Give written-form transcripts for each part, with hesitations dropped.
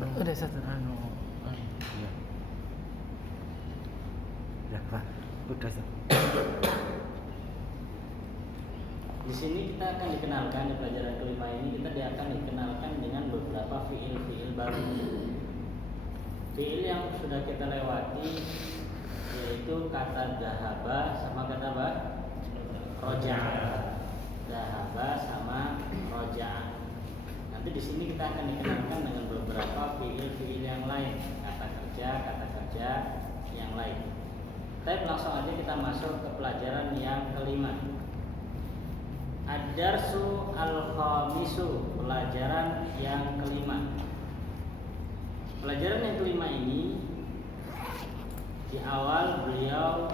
Udah satu Ya. Ya, Pak. Udah satu. Di sini kita akan dikenalkan di pelajaran kelima ini kita akan dikenalkan dengan beberapa fiil baru. Fiil yang sudah kita lewati yaitu kata dahaba sama kata apa? Roja'a. Dahaba sama roja'a. Nanti di sini kita akan dikenalkan dengan beberapa fiil yang lain, kata kerja yang lain. Tapi langsung aja kita masuk ke pelajaran yang kelima. Ad-darsu al-khamisu, pelajaran yang kelima. Pelajaran yang kelima ini di awal beliau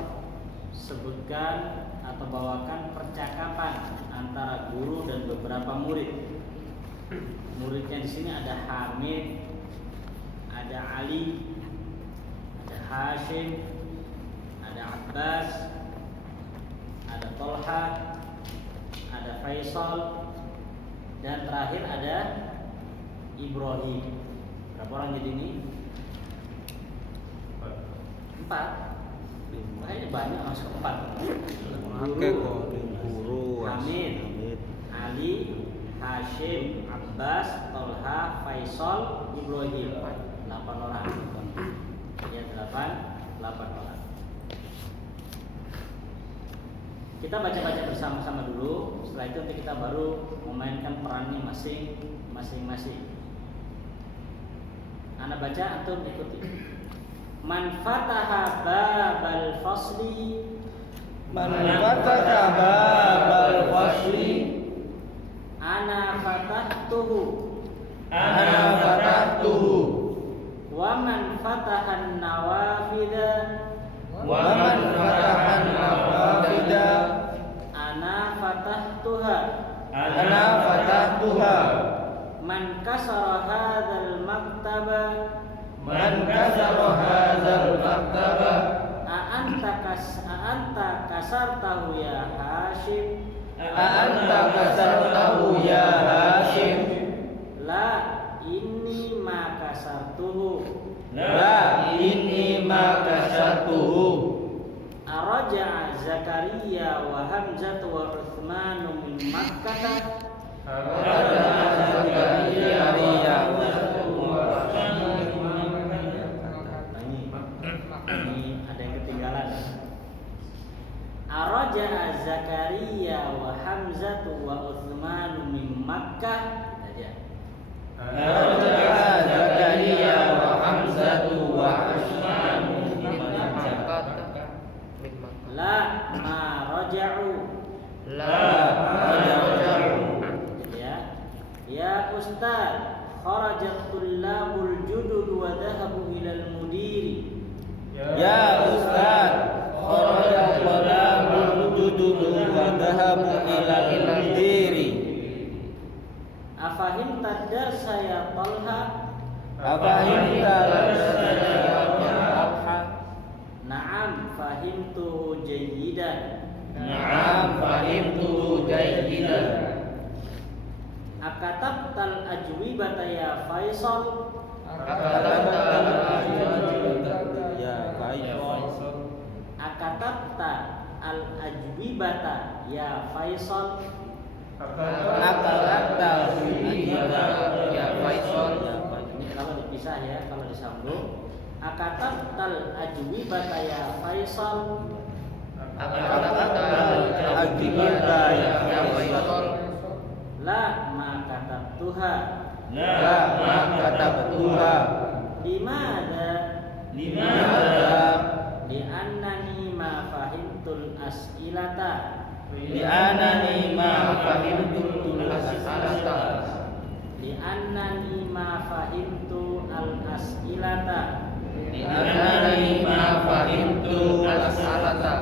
sebutkan atau bawakan percakapan antara guru dan beberapa murid. Muridnya di sini ada Hamid, ada Ali, ada Hashim, ada Abbas, ada Tolha, ada Faisal, dan terakhir ada Ibrahim. Berapa orang jadi ini? 4. Kayaknya banyak masuk 4. Guru Hamid, Ali, Hashim, Abbas, Tolha, Faisal, Ibrahim. 8 orang. Ya, 8 orang. Kita baca-baca bersama-sama dulu. Setelah itu nanti kita baru memainkan perannya masing-masing. Ana baca, antum ikuti. Man fataha babal fasli, Man fataha babal fasli, ana fatahtuhu. ana fatahtuhu. Wa man fataha nawafida, Wa man fataha nawafida, ana fatahtuha. ana fatahtuha. Man kasara hadzal maktaba, Man kasara hadzal maktaba, anta kasartahu ya Hashim. anta kasartahu ya Hashim. La inni ma kasartuhu. La inni ma kasartuhu. Araja'a Zakaria wa Hamzah wa Utsman min Makkah. Ini ada yang ketinggalan. Araja'a Zakaria wa Hamzah wa Utsman min Makkah. Saja. Raja'a Zakaria wa Hamzatu wa Utsman min Makkah. La ma raja'u. Ya Ustaz, kharajat tullabul judud wa dhahabu ilal mudiri. Ya Ustaz, kharaja talabul judud wa dhahabu ilal mudiri. Afahimta darsa ya Talha? Afahimta darsa ya Talha? Na'am fahimtuhu jayyidan. Na'am fahimtuhu jayyidan. Akatabtal ajwibata ya Faisal? Ya Faisal. Akatabta al ajwibata ya Faisal? Akatabta ya Faisal. Ini kalau dipisah ya, kalau disambung. Akatabtal ajwibata ya Faisal? Akatabta ajwibata ya Faisal. La ma katabtuha. La ma katabtuha. Limada? Limada? Li'annani ma fahimtul as'ilata. Li'annani ma fahimtul as'ilata. Li'annani ma fahimtu al-as'ilata. Li'annani ma fahimtu al-as'ilata.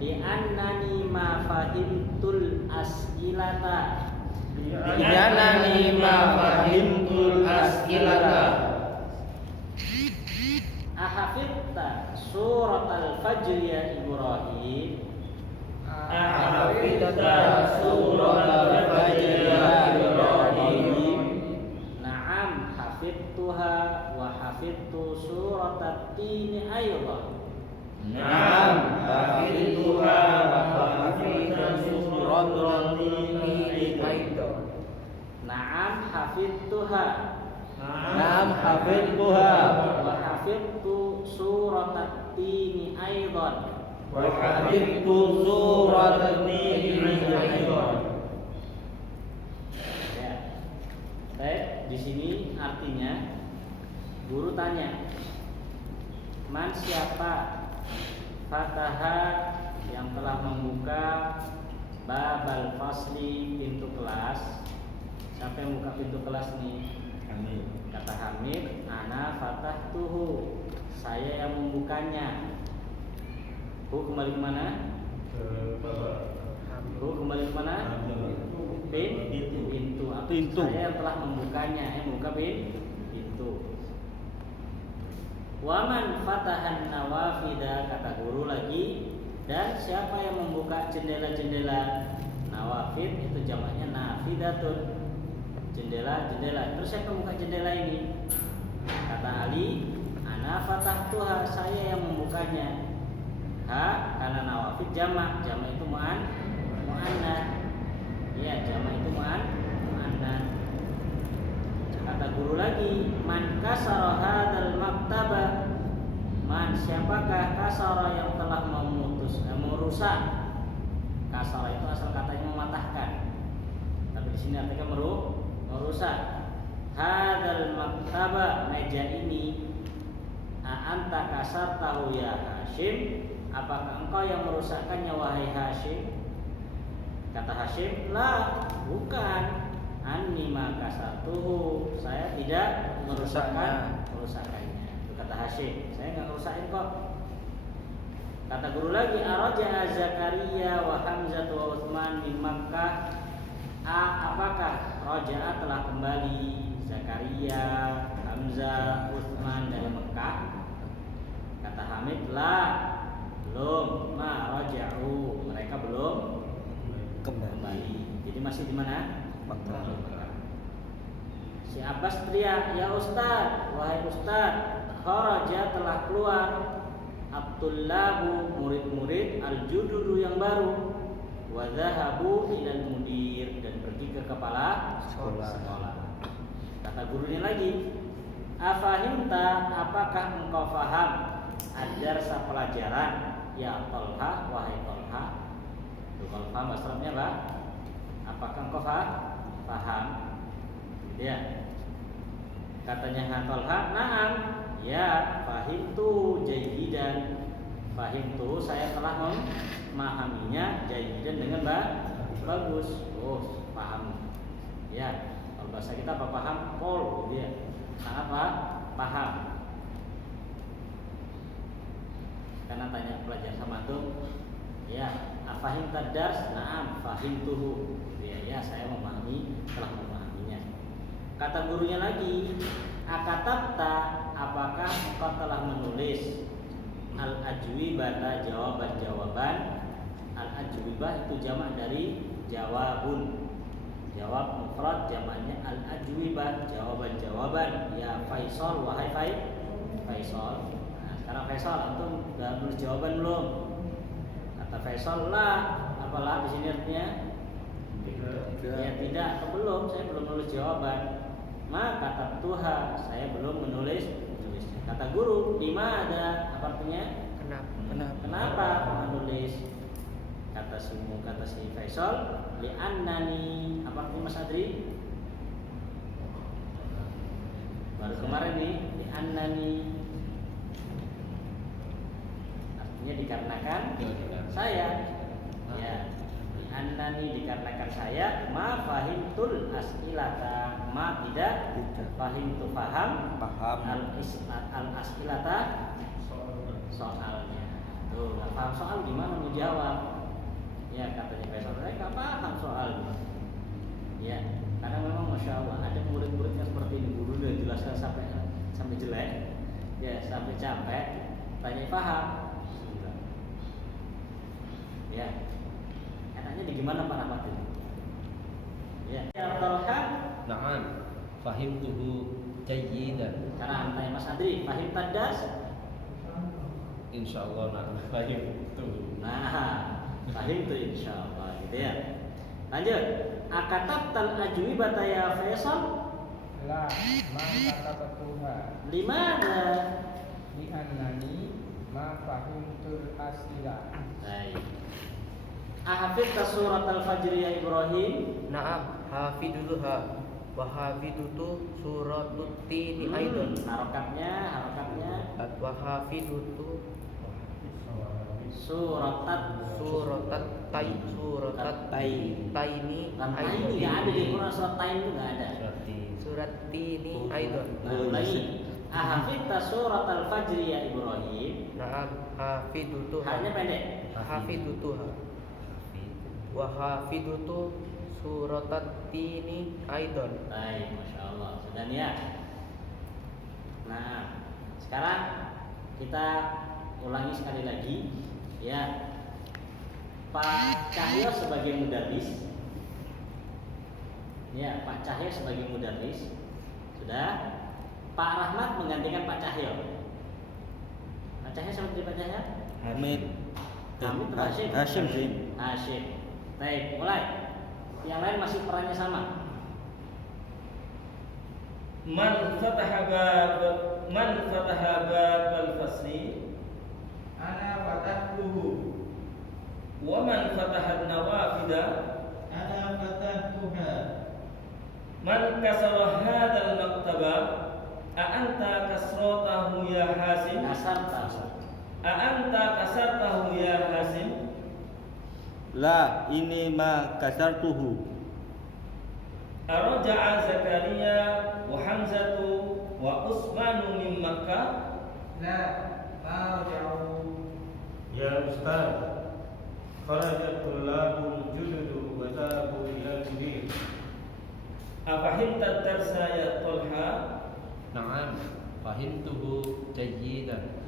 Li'annani ma fahimtul as'ilata. Li'annani ma fahimtul as'ilata. Ahafidta surat al-fajr ya Ibrahim? Ahafidta surat al-fajr ya Naam, hafidtuha wa hafidtu suratul Ma'idah. Naam hafidtuha. Naam, hafidtuha Wa hafidtu suratat tini aidan. wa hafidtu suratul Ma'idah. Ya. Baik, di sini artinya guru tanya, man siapa fataha yang telah membuka babal fasli, pintu kelas. Siapa yang buka pintu kelas nih? Amin. Kata Hamid, ana fatahtuhu, saya yang membukanya. Hu kembali ke mana? Hu kembali ke mana? Pintu. Pintu. Saya yang telah membukanya, yang membuka pintu. Waman fatahan nawafida, kata guru lagi, dan siapa yang membuka jendela-jendela. Nawafid itu jamaknya nafidatun, jendela-jendela. Terus siapa yang membuka jendela ini? Kata Ali, ana fatahtuha, saya yang membukanya. Ha, karena nawafid jamak itu mu'annats. Ya, jamak itu mu'annats. Kata guru lagi, man kasara hadzal maktaba, man siapakah kasara yang telah merusak. Kasara itu asal katanya mematahkan, tapi di sini artinya merusak. Hadzal maktaba, meja ini. Anta kasar tahu ya Hashim, apakah engkau yang merusakkannya wahai Hashim? Kata Hashim, la, bukan. Anni ma kasatuhu, saya tidak merusakkannya. Itu kata Hashim, saya enggak merusakin kok. Kata guru lagi, araja Zakaria wa Hamzah wa Utsman min Makkah. Apakah raja'a telah kembali Zakaria, Hamzah, Utsman dari Mekah? Kata Hamid, la, belum. Ma raja'u, mereka belum kembali. Jadi masih di mana? Si Abbas teriak, ya Ustaz, wahai Ustaz, kharaja telah keluar Abdullahu, murid-murid, al-jududu yang baru, wa dhahabu ilal mudir, dan pergi ke kepala sekolah. Kata gurunya lagi, afahimta, apakah engkau faham ad-darsa pelajaran, ya Tolha, wahai Tolha. Itu kalau paham bahasanya apa? Apakah engkau paham? Gitu ya. Katanya Tolha, na'am, ya, fahimtu jayyidan. Fahimtu, saya telah memahaminya jayyidan dengan bagus. Oh, paham. Ya, kalau bahasa kita apa paham? Pol, gitu ya. Sangat paham. Karena tanya pelajar sama tuh, ya, afahim tadars, na'am, fahimtuhu. Ya, saya memahami, telah memahaminya. Kata gurunya lagi, akatabta, apakah engkau telah menulis al-ajwibata, jawaban-jawaban. Al-ajwibah itu jamak dari jawabun. Jawab mufrad jamaknya al-ajwibah, jawaban-jawaban. Ya Faisal, wahai Faisal. Nah, sekarang Faisal, antum sudah menulis jawaban belum? Kata Faisal, lah, apalah di sini artinya? Ya tidak, atau belum, saya belum menulis jawaban. Maka kata Tuhan, saya belum menulisnya. Kata guru, di mana? Apa artinya? Kenapa menulis? Kata si Faisal, li'annani. Apa artinya Mas Adri? Baru kemarin nih, li'annani. Artinya dikarenakan saya. Ya. Annani dikarenakan saya ma fahimtul as'ilata, ma tidak fahimtu paham al as'ilata, soalnya. Tuh, enggak paham soal gimana mau jawab? Ya, katanya besok saya enggak paham soal. Ya, karena memang Masya Allah ada murid-murid yang seperti ini, guru udah jelaskan sampai jelek, ya sampai capek, tanya paham. Ya. Enaknya di gimana Pak Rahmat ini? Ya, Tolha. Na'am, fahimtuhu jayyidan. Cara tanya Mas Andri, fahim tadas? Insyaallah nak fahim tu. Nah, pahim tuh insyaallah gitu ya. Lanjut. Akatabtal ajwibata ya Faisal? La ma katabtuha Limana? li annani ma fahimtul asila. Baik. Ahafidta surat al-fajr ya Ibrahim? Naam, hafidulha wa hafidutu suratut tini aidon. Harokatnya Wa hafidutu suratat taini Kan ini aidon. nggak ada di Quran, surat Tain itu nggak ada. Surat tini aidon. Lagi. Ahafidta surat al-fajr ya Ibrahim? Naam, hafidutuha Hanya pendek. hafidutuha wa hafidutu suratat tini aidon. Baik, masya Allah. Sudah ya. Nah, sekarang kita ulangi sekali lagi, ya. Pak Cahyo sebagai mudarris, ya, Pak Cahyo sebagai mudarris, sudah. Pak Rahmat menggantikan Pak Cahyo. Pak Cahyo sama Pak Cahyo? Hamid. Hamid Hashim. Hashim sih. Hashim. Baik, mulai. Yang lain masih perannya sama. Man fataha bab al-fasli Ana fatahtuhu. wa man fataha an-nawafida Ana fatahtuha. man kasara hadzal maktaba a anta kasratahu ya Hasim a anta kasartahu ya Hasim. La, ini ma kasartuhu. Araja'a Zakaria wa Hamzatu wa Utsmanu min Makkah. La ma raja'u. Ya Ustaz, kharajat tullabul jududu wa zahabu ila al-mudir. Afahimta darsa ya Talha? Na'am, fahimtuhu jayyidan.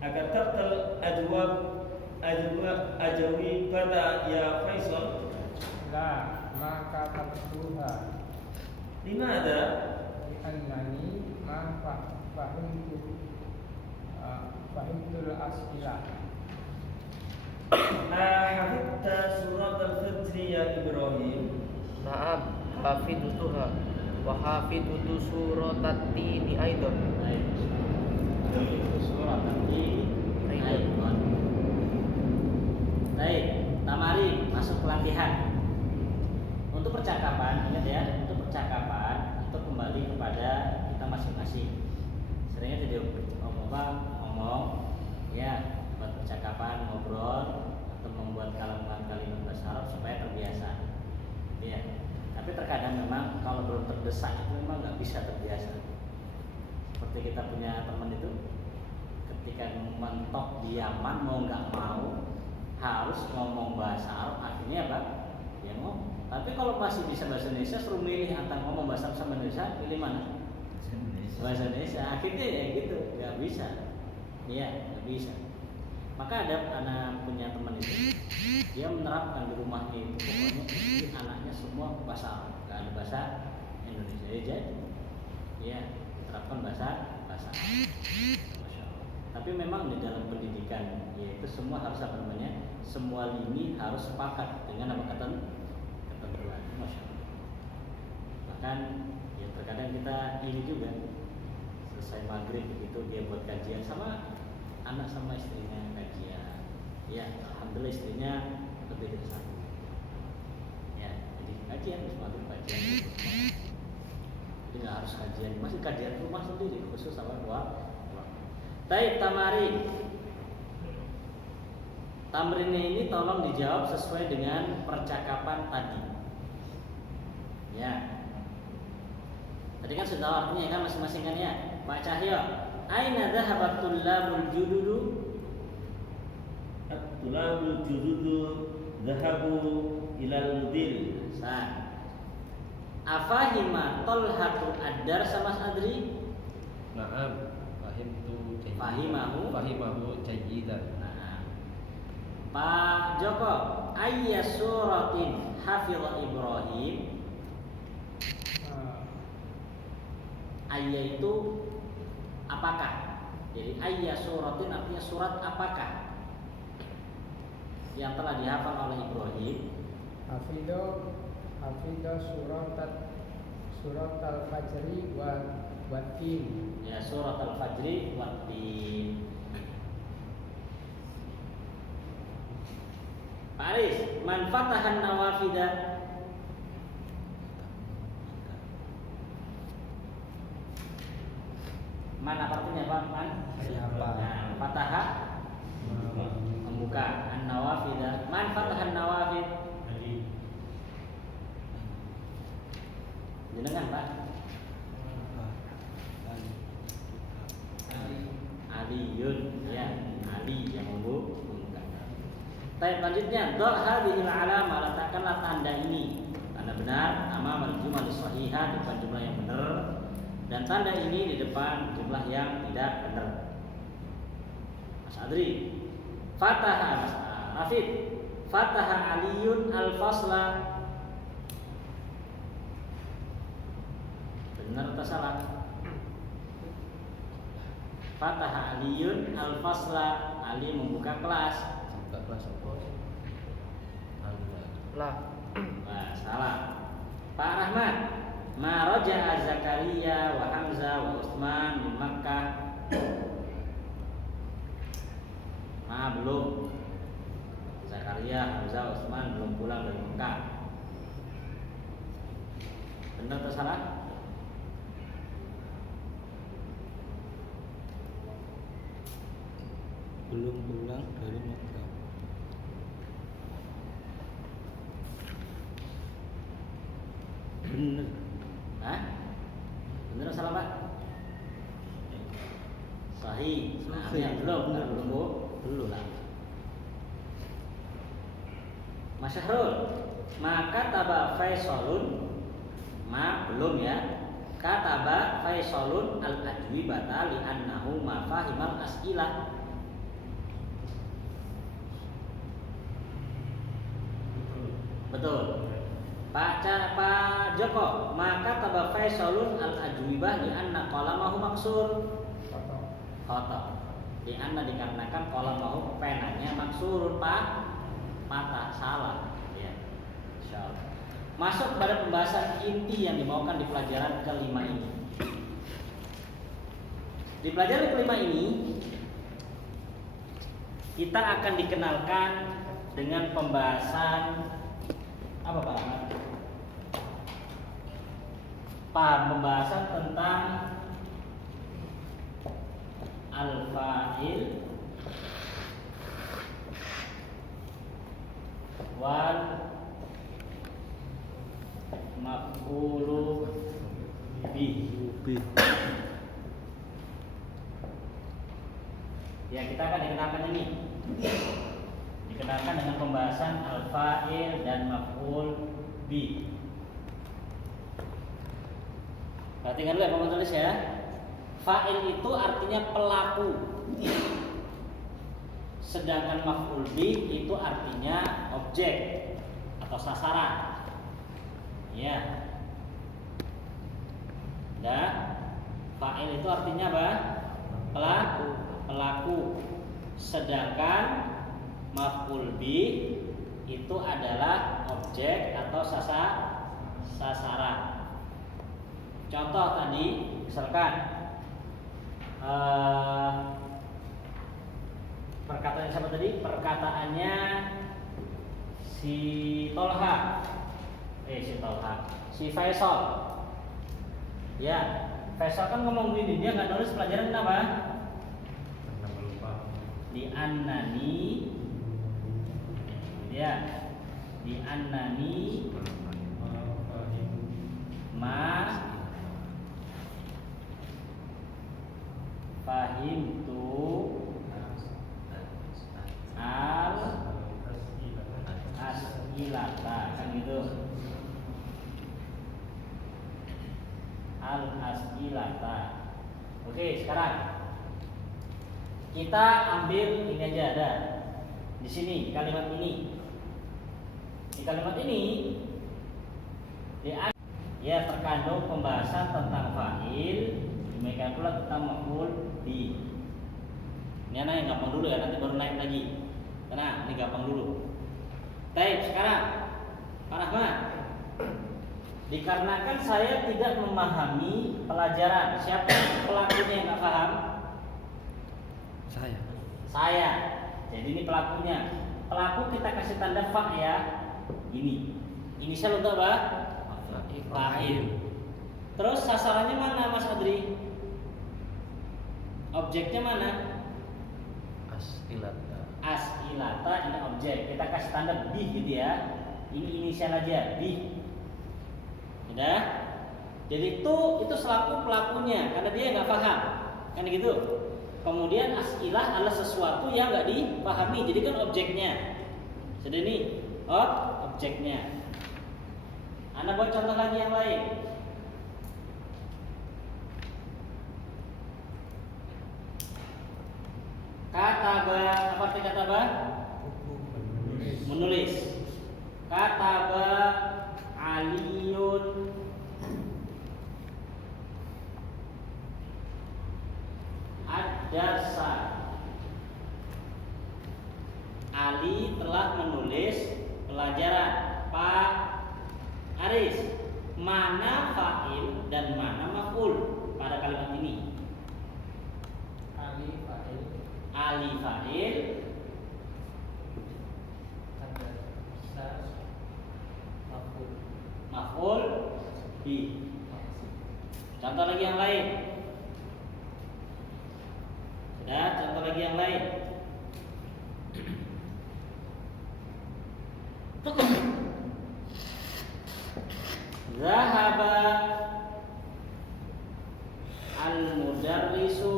Akatabtal ajwi pada ya Faisal? La ma katabtuha Limada? li annani ma fahimtul asila. Ahafidta surat al-fajr ya Ibrahim? Naam, hafidutuha wa hafidutu suratat tini aidon. Baik. Surat Al-Tin. Baik, Tamari masuk pelatihan. Untuk percakapan, ingat ya, untuk percakapan itu kembali kepada kita masing-masing. Seringnya video ngomong, ya, buat percakapan, ngobrol, atau membuat kalimat-kalimat bahasa Arab supaya terbiasa. Ya, tapi terkadang memang kalau belum terdesak itu memang nggak bisa terbiasa. Seperti kita punya teman itu, ketika mentok di Yaman mau nggak mau harus ngomong bahasa Arab, akhirnya apa? Ya ngomong. Tapi kalau masih bisa bahasa Indonesia, suruh milih antara ngomong bahasa Arab sama Indonesia, pilih mana? Bahasa Indonesia. Akhirnya ya gitu, nggak bisa. Iya, nggak bisa. Maka ada anak punya teman itu, dia menerapkan di rumahnya itu pokoknya anaknya semua bahasa Arab, nggak ada bahasa Indonesia. Jadi, ya terapkan bahasa Arab. Masya Allah. Tapi memang di dalam pendidikan, yaitu semua harus apa namanya? Semua lini harus sepakat dengan apa ketentuan. Masya Allah. Bahkan ya terkadang kita ini juga selesai maghrib begitu dia buat kajian sama anak sama istrinya kajian. Ya alhamdulillah istrinya lebih dari satu. Ya jadi kajian maghrib kajian. Jadi nggak harus kajian, masih kajian rumah sendiri khusus sama keluarga. Baik, Tamari. Tamrin ini tolong dijawab sesuai dengan percakapan tadi. Ya. Tadi kan sudah artinya kan masing-masing kan ya. Pak Cahyo, aina dhahabat tullabul jududu? At-tulabul jududu dhahabu ilal mudir. Sah. Afahima Talhatu ad-dar sama Mas Adri? Na'am, fahimahu jayyidan. Nah. Pak Joko, ayya suratin hafidha Ibrahim? Ayya itu apakah? Jadi ayya suratin artinya surat apakah yang telah dihafal oleh Ibrahim. Hafido surat al-fajri wa tin. Ya, surat al-fajri wa tin. Pak Aris, man fatahan nawafida. Man apa artinya Pak? Man? Siapa? Nah, fataha membuka, an-nawafida. Man fatahan nawafid. Ali. Jenengan Pak? Aliyun, ya, Ali yang membuka. Baik, lanjutnya, dol hadhil alamah, letakkanlah tanda ini. Tanda benar, amam al-jumal sahihah, depan jumlah yang benar, dan tanda ini di depan jumlah yang tidak benar. Mas Adri, fataha Mas Rafid, fataha Aliyun al-fasla. Benar atau salah? Fataha Aliyun al-fasla, Ali membuka kelas. Buka kelas apa? Lah. Wah, salah. Pak Rahmat, ma raja'a Zakaria wa Hamzah wa Utsman min Makkah. Belum. Zakaria, Hamzah, Utsman belum pulang dari Mekah. Benar atau salah? Belum pulang dari Mekah. Bener. Hah? Benar atau salah Pak? Sahih. Nah, Sahih. yang belum, Benar. belum Bu. Belum lah. Mas Syahrul, maka taba Faisalun, belum ya. Kataba Faisalun al-ajwibata li annahu ma fahimal as'ilah. Betul. Pak Joko, maka taba Faisalun al-ajwibah li anna qalamahu maksur. Khotob. Di anna dikarenakan qalamahu penanya maksurun patah, salah ya. Insyaallah. Masuk pada pembahasan inti yang dimaukan di pelajaran kelima ini. Di pelajaran kelima ini kita akan dikenalkan dengan pembahasan apa Pak Ahmad? Pembahasan tentang al-fa'il wal maf'ulu bih. Ya, kita akan dikenalkan ini. Dikenalkan dengan pembahasan al-fa'il dan maf'ul bih. Perhatikan dulu ya Pak tulis ya. Fa'il itu artinya pelaku. Sedangkan maf'ul bih itu artinya objek atau sasaran. Ya. Dan fa'il itu artinya apa? Pelaku. Sedangkan maf'ul bih itu adalah objek atau sasaran. Contoh tadi, misalkan perkataan siapa tadi? Perkataannya si Faisal. Ya, Faisal kan ngomong gini, dia nggak nulis pelajaran apa? Karena lupa. Di annani, ya, di annani ma fahimtu al-as'ilata, kan gitu. Al-as'ilata. Oke, sekarang kita ambil ini aja ada di sini kalimat ini. Di kalimat ini ya terkandung pembahasan tentang fa'il, demikian pula tentang maf'ul bih. Ini anak yang gampang dulu ya, nanti baru naik lagi. Karena ini gampang dulu. Baik, sekarang Pak Rahmat. Dikarenakan saya tidak memahami pelajaran, siapa pelakunya yang nggak paham? Saya. Jadi ini pelakunya. Pelaku kita kasih tanda fa ya. Ini. Inisial untuk apa? Fa'il. Terus sasarannya mana Mas Adri? Objeknya mana? As'ilata ini objek. Kita kasih tanda bi gitu ya. Ini inisial aja, bi. Udah? Jadi itu selaku pelakunya karena dia nggak paham. Kan gitu. Kemudian as'ilah adalah sesuatu yang nggak dipahami. Jadi kan objeknya. Sudah ini objeknya. Anda buat contoh lagi yang lain. Kataba, apa arti kataba? Menulis. Kataba Aliyun ad-darsa. Ali telah menulis pelajaran. Pak Aris, mana fa'il dan mana maf'ul pada kalimat ini? Ali fa'il, maf'ul bi. Contoh lagi yang lain. Sudah, contoh lagi yang lain. Zahaba al-mudarrisu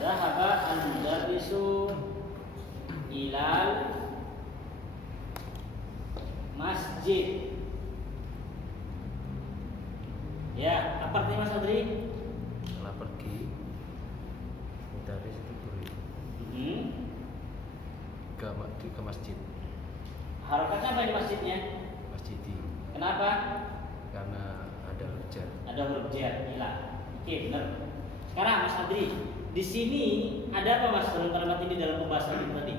Zahaba al-mudarrisu ilal masjid. Ya, apa artinya Mas Adri? Setelah pergi mudaris itu pergi ke masjid. Harokatnya apa di masjidnya? Masjidi. Kenapa? Karena ada huruf jar. Ada huruf jar, ilah. Oke, benar. Sekarang Mas Adri, di sini ada apa Mas dalam kalimat ini dalam pembahasan ini tadi?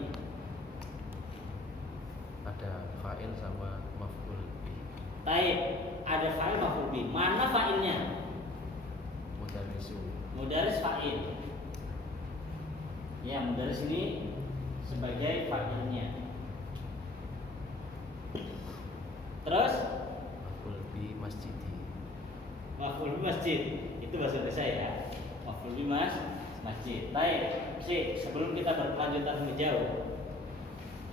Ada fa'il sama maf'ul bi. Taib, ada fa'il maf'ul bi. Mana fa'ilnya? Mudarrisu. Mudaris fa'il. Ya, mudaris ini sebagai fa'ilnya. Terus Maf'ul bi masjidi. maf'ul bi masjid. Itu bahasa Indonesia ya. Maf'ul bi masjid. Baik, sebelum kita berkelanjutan lebih jauh,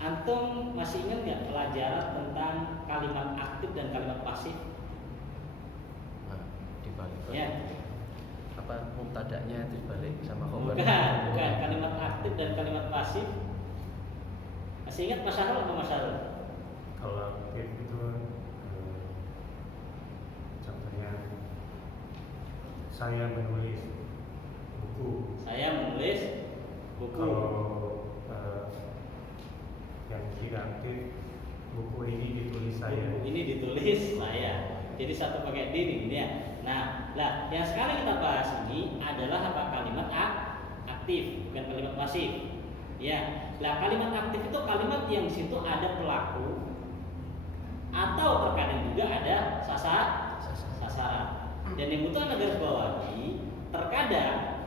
antum masih ingat nggak pelajaran tentang kalimat aktif dan kalimat pasif? Nah, dibalik. Ya. Apa mubtada'nya dibalik sama khobar? Bukan kalimat aktif dan kalimat pasif. Masih ingat Mas Syarul atau Mas Syarul? Kalau aktif itu contohnya saya menulis buku. Saya menulis buku. Kalau yang tidak aktif, buku ini ditulis saya. Buku ini ditulis saya. Jadi satu pakai diri ini ya. Nah, yang sekarang kita bahas ini adalah apa? Kalimat aktif, bukan kalimat pasif. Ya, kalimat aktif itu kalimat yang di situ ada pelaku atau terkadang juga ada sasaran. Dan yang butuh anda garis bawahi, terkadang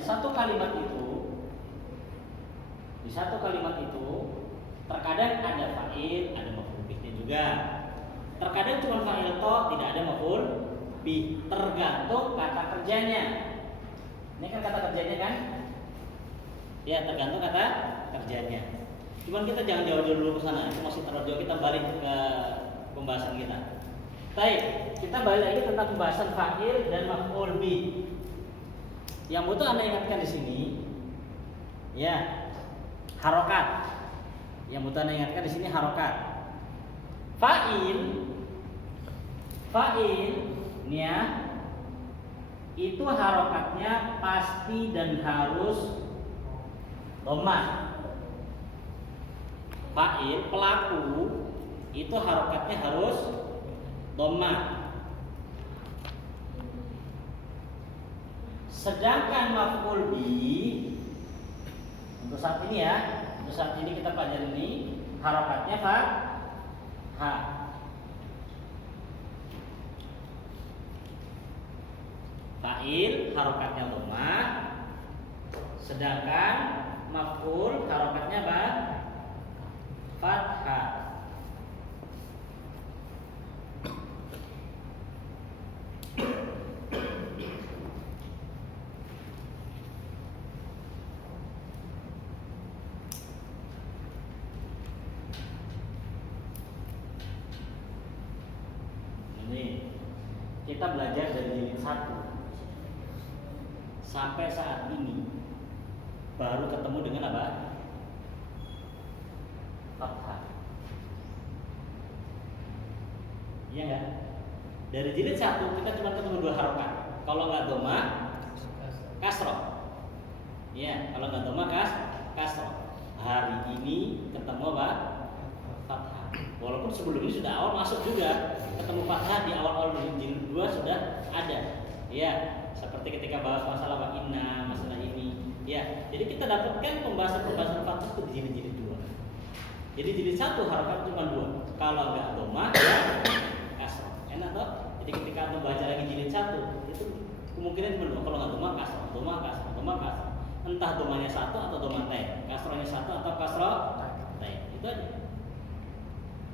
satu kalimat itu, di satu kalimat itu terkadang ada fa'il, ada maf'ul bihnya juga. Terkadang cuma fa'il toh, tidak ada maf'ul bih, tergantung kata kerjanya. Ini kan kata kerjanya kan? Ya, tergantung kata kerjanya. Cuman kita jangan jauh-jauh dulu ke sana, itu masih terlalu jauh. Kita balik ke pembahasan kita. Baik, kita balik lagi tentang pembahasan fa'il dan maf'ul bih. Yang butuh anda ingatkan di sini, ya, harokat. Yang butuh anda ingatkan di sini harokat. Fa'il, ya, itu harokatnya pasti dan harus Dhammah. Fa'il pelaku itu harokatnya harus dhammah. Sedangkan maf'ul bi untuk saat ini ya, untuk saat ini kita pelajari ini harokatnya fathah. Fa'il harokatnya dhammah, sedangkan maf'ul harokatnya apa? Fathah. Ini kita belajar dari jilid 1 sampai saat ini baru ketemu dengan apa? Fathah. Iya enggak? Dari jilid 1 kita cuma ketemu 2 harokat. Kalau nggak dhammah, kasroh. Iya, kalau nggak dhammah kasroh. Hari ini ketemu apa? Fathah. Walaupun sebelumnya sudah awal masuk juga ketemu fathah di awal-awal jilid 2 sudah ada. Iya, seperti ketika bahas masalah wa inna, masalah ini. Ya, jadi kita dapatkan pembahasan fathah itu di jilid 2. Jadi jilid 1 harokat cuma 2. Kalau nggak dhammah, ya kasroh. Enak toh? Jadi ketika Anda baca lagi jilid 1, itu kemungkinan cuma 2. Kalau nggak dhammah, kasroh, dhammah, kasroh, dhammah, kasroh. Entah dhammahnya 1 atau dhammah ta'i, kasrohnya 1 atau kasroh ta'i. Itu aja.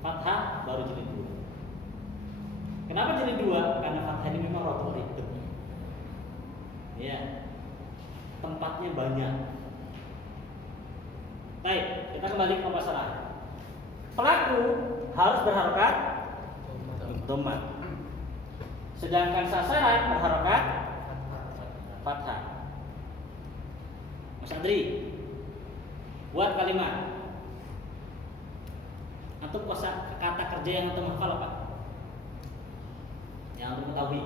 Fathah baru jilid 2. Kenapa jilid 2? Karena fathah ini memang rotorik. Ya, tempatnya banyak. Baik, kita kembali ke masalah. Pelaku harus berharokat dhammah. Sedangkan sasaran berharokat fathah. Mas Andri, buat kalimat. Antum kosa kata kerja yang antum hafal apa? Yang antum ketahui.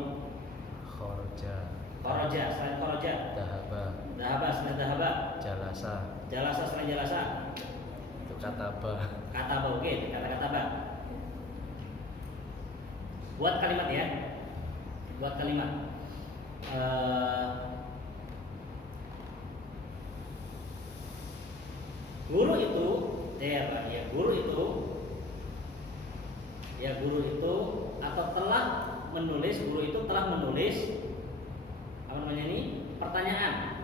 Kharaja, selain kharaja. Dahaba, selain dahaba. Jalasa, selain jalasa. Itu kataba. Kataba, oke, kata kataba. Buat kalimat ya. Buat kalimat. Guru itu, guru itu atau telah menulis, guru itu telah menulis apa namanya ini? Pertanyaan.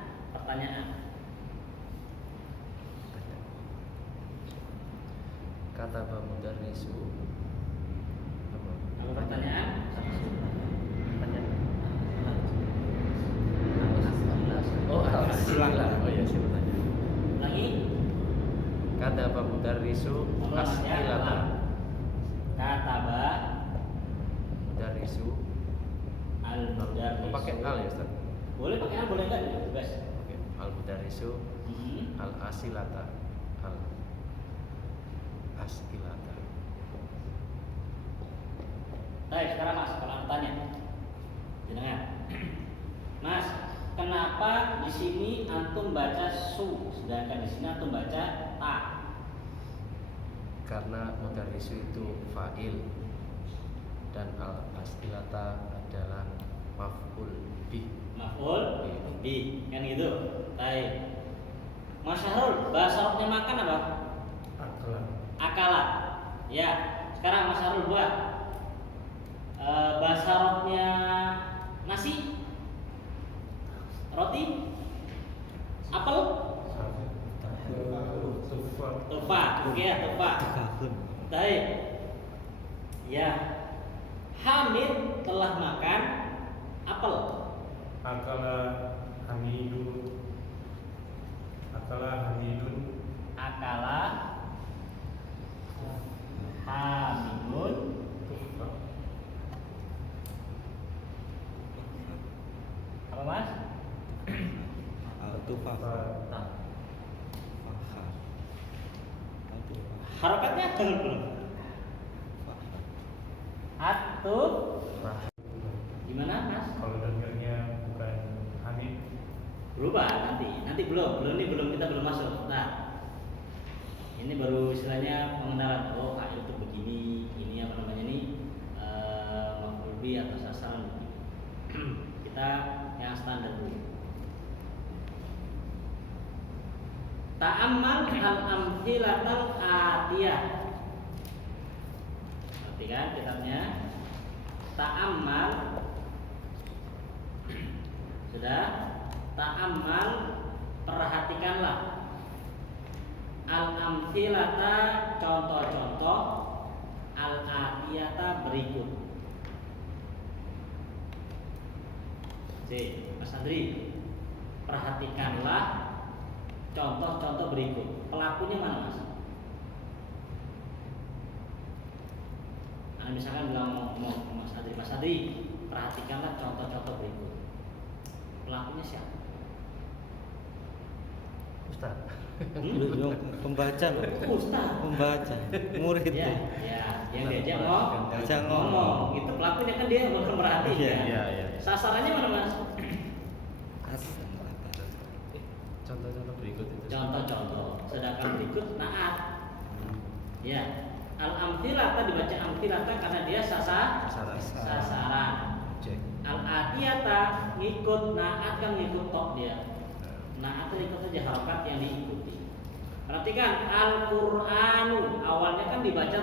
Kataba mudarrisu. Apa pertanyaan? Oh, silakan. Oh iya, saya bertanya. Lagi? Kataba mudarrisu as'ilatan. Kataba Mudarrisu. al-mudarrisu. Oh, pakai al ya, Ustaz? Boleh pakai al, boleh enggak? Bebas. Oke, al-mudarrisu al-asilata. Al-asilata. Baik, sekarang Mas, kalau aku tanya. Jangan. Mas, kenapa di sini antum baca su, sedangkan di sini antum baca ta? Karena mudarrisu itu fa'il dan al-asilata adalah maf'ul bih. Maf'ul bi, kan gitu. Baik. Mas Syahrul, bahasa Arabnya makan apa? Akala. Ya, sekarang Mas Syahrul buat bahasa Arabnya nasi, roti, apel, tufa, oke ya tufa. Baik. Ya, Hamid telah makan apel. Akala Hamidun. Akala Hamidun. Apa Mas? Harokatnya belum. Atuf. Gimana Mas? Kalau dengarnya bukan Hamid, Berubah nanti belum kita belum masuk. Nah, ini baru istilahnya pengenalan. Oh, fa'il itu begini, ini apa namanya nih? Maf'ul bih atau sasaran begini. Kita yang standar dulu. Ta'ammal al-amthilatal atiyah. Perhatikan kitabnya. Ta'ammal. Sudah? Ta'ammal, perhatikanlah. Al-amthilata, contoh-contoh. Al-atiyata, berikut. Mas Andri, perhatikanlah contoh-contoh berikut. Pelakunya mana, Mas? Anda misalkan bilang mau Mas Andri, perhatikanlah contoh-contoh berikut. Pelakunya siapa? Ustaz. Belum pembaca loh. Ustaz. Pembaca. Murid tuh. Ya, yang diajak Diajak ngomong. Itu pelakunya kan dia bukan merhatiin. Iya. Sasarannya mana, Mas? Contoh-contoh berikut itu. Contoh-contoh. Sedangkan berikut naat. Ya. Al-amthilata dibaca amthilata karena dia sasaran. Cek. Al-atiyata ngikut, naat kan ngikut tok dia. Naat itu ikut aja harokat yang diikuti. Perhatikan Al-Qur'anu awalnya kan dibaca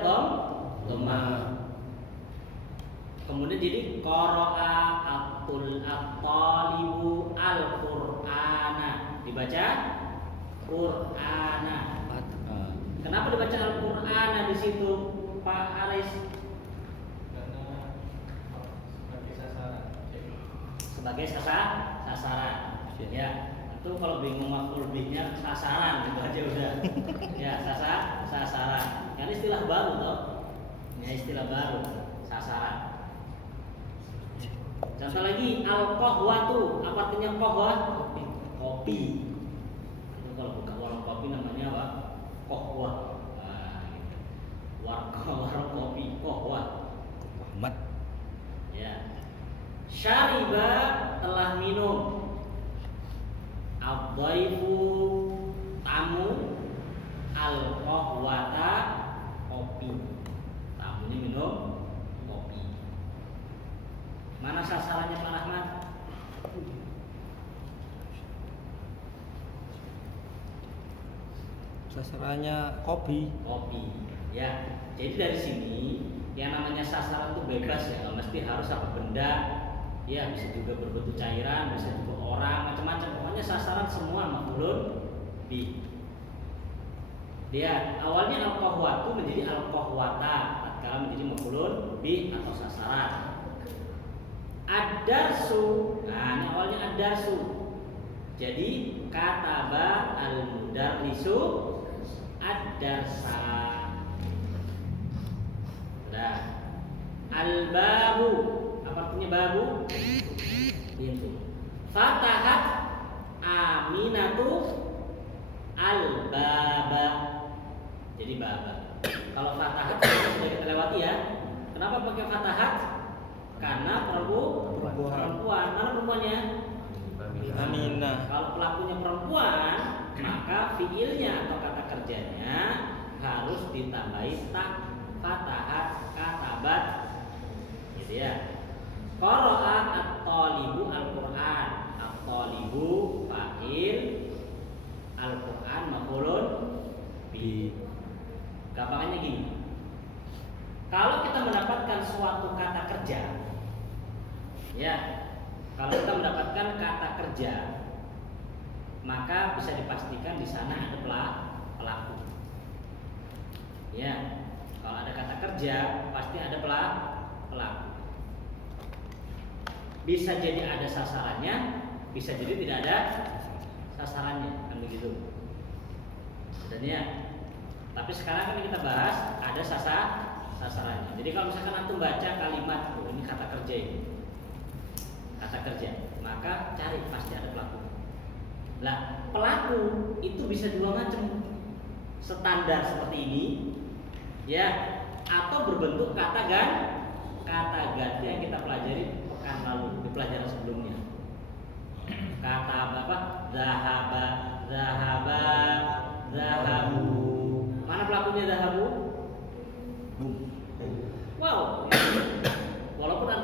dhammah. Kemudian jadi qara'a at-talibu al-Qur'ana, dibaca Qur'ana. Kenapa dibaca Al-Qur'ana di situ, Pak Aris? Sebagai sasaran. Ya, itu kalau bingung maf'ul bihnya sasaran gitu aja udah. Ya, sasaran. Kan istilah baru toh. Ya, istilah baru, sasaran. Contoh lagi al-qahwatu, apa artinya qahwah? Kopi. Itu kalau buka warung kopi namanya apa? Qahwah. Nah, gitu. Warung kopi qahwah. Ahmad. Ya. Syariba, telah minum. Ad-dhaifu, tamu. Al-qahwata, kopi. Tamunya minum kopi. Mana sasarannya Pak Rahmat? Sasarannya kopi. Kopi. Ya. Jadi dari sini yang namanya sasaran itu bebas ya, nggak mesti harus apa benda. Ya, bisa juga berbentuk cairan, bisa juga orang, macam-macam. Pokoknya sasaran semua maf'ulun bih. Dia awalnya al-qahwatu menjadi al-qahwata, tatkala menjadi maf'ulun bih atau sasaran. Ad-darsu, nah ini awalnya ad-darsu. Jadi kataba al-mudarrisu ad-darsa. Nah, al-babu, apa artinya babu? Pintu. Fatahat Aminatu al-baba. Jadi baba. Kalau fatahat sudah kita lewati ya. Kenapa pakai fatahat? Karena perempuan. Mana perempuannya? Aminah. Kalau pelakunya perempuan, maka fiilnya atau kata kerjanya harus ditambahi tak, fatahat, katabat, gitu ya. Qara'a at-talibu al-Qur'an. At-talibu fa'il, al-Qur'an maf'ulun bi. Gampangnya gini. Kalau kita mendapatkan suatu kata kerja, ya, kalau kita mendapatkan kata kerja, maka bisa dipastikan di sana ada pelaku. Ya, kalau ada kata kerja pasti ada pelaku. Bisa jadi ada sasarannya, bisa jadi tidak ada sasarannya, kan begitu. Dan ya, tapi sekarang kan kita bahas ada sasarannya. Jadi kalau misalkan antum baca kalimat, oh, ini kata kerja ini. Kata kerja, maka cari pasti ada pelaku. Lah, pelaku itu bisa dua macam. Standar seperti ini, ya, atau berbentuk kata ganti yang kita pelajari pekan lalu di pelajaran sebelumnya. Kata apa? Zahaba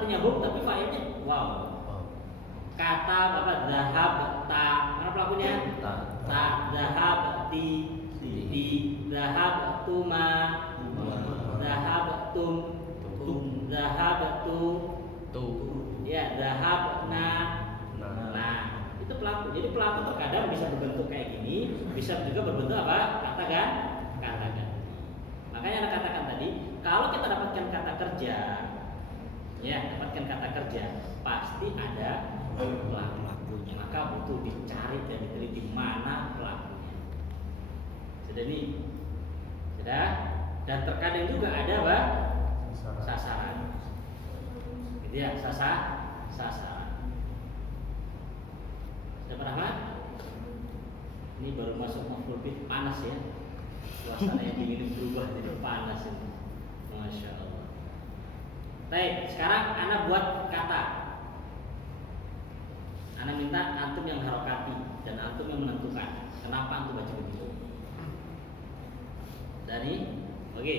pelakunya hum tapi fa'ilnya wow. Oh. Kata Bapak zahab ta, mana pelakunya? Ta. Ta zahab ti zahab tuma zahab tum zahab tu Tu. ya zahab na. Nah. Nah, itu pelaku. Jadi pelaku terkadang bisa berbentuk kayak gini, bisa juga berbentuk apa? Kata ganti. Makanya Anda katakan tadi, kalau kita dapatkan kata kerja, ya dapatkan kata kerja, pasti ada pelakunya. Maka butuh dicari dan diteliti mana pelakunya. Sudah nih, sudah. Dan terkadang juga ada apa? Sasaran. Gitu ya, sasaran. Sudah pernah? Ini baru masuk maf'ul bih, panas ya. Suasana yang dingin berubah jadi panas ini. Masya Allah. Baik, sekarang Ana buat kata. Ana minta antum yang harokati dan antum yang menentukan. Kenapa antum baca begitu? Dari, oke.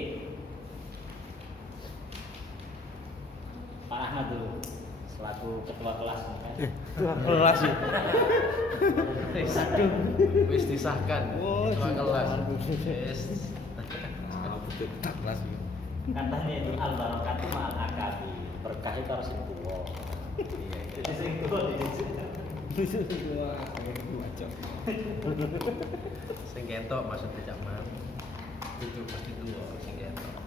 Pak Ahmad dulu selaku ketua kelas kan? Kelas ya. Aduh. Wis disahkan. Oh, Ketua kelas. Yes. Kalau betul kelas ya. Katanya itu al barakatu ma'al akabi. Berkah itu harus tua. Iya, jadi sering tua di situ. Sing ketok maksudnya Cakman. Itu pasti tuwa sing ketok.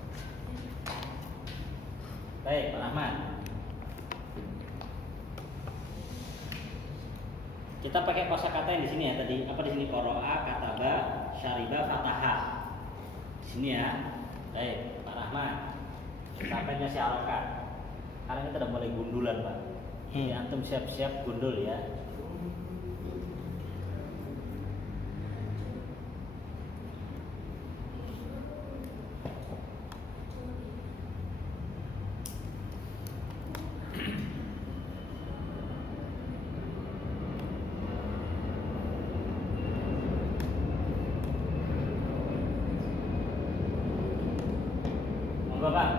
Baik, Pak Rahman. Kita pakai kosakata yang di sini ya tadi. Apa di sini? Qara'a, kataba, syariba, fataha. Di sini ya. Baik, Pak Rahman. Sampainya si harokat. Karena kita udah mulai gundulan, Pak. Jadi antum siap-siap gundul ya. Monggo, Pak.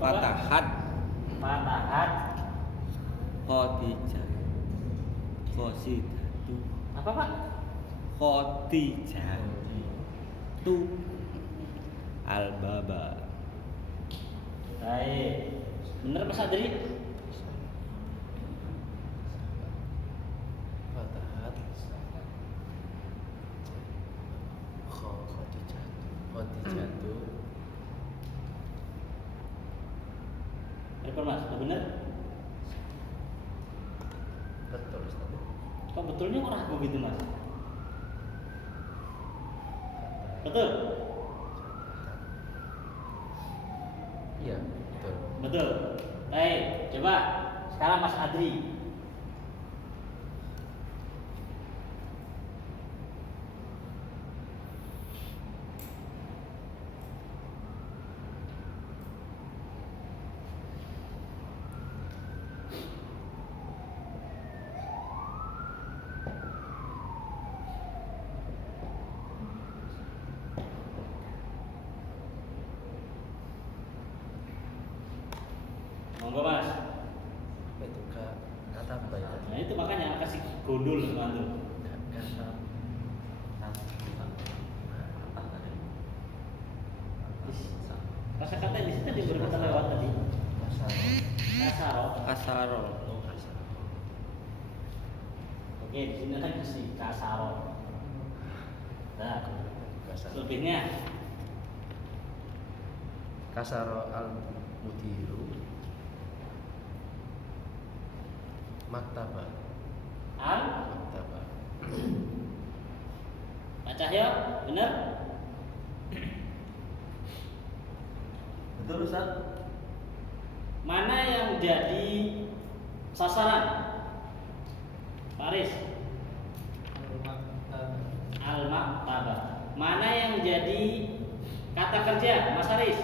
Fatahat Fatahat. Khadijah Qasidatu Apa, Pak? Khadijah tu Al-Baba. Baik. Bener Mas Adri? Fatahat. Khadijatu. Bener Mas, udah bener? Betul Ustaz. Kok betulnya kok ragu gitu Mas? Betul? Iya, betul. Betul. Baik, coba sekarang Mas Adri. Monggo Mas. Itu kata apa ya? Nah itu makanya kasih gondol sama antum. Kata kata di situ di berkata lewat tadi. Kasaro. Kasarol. Oke, di sini kan kasih kasaro. Nah, selebihnya Kasaro al-mudiru maktaba. Maktaba. Pak Cahyo, benar? Betul Ustaz? Mana yang jadi sasaran? Pak Aris. Al-maktabah. Mana yang jadi kata kerja, Mas Aris?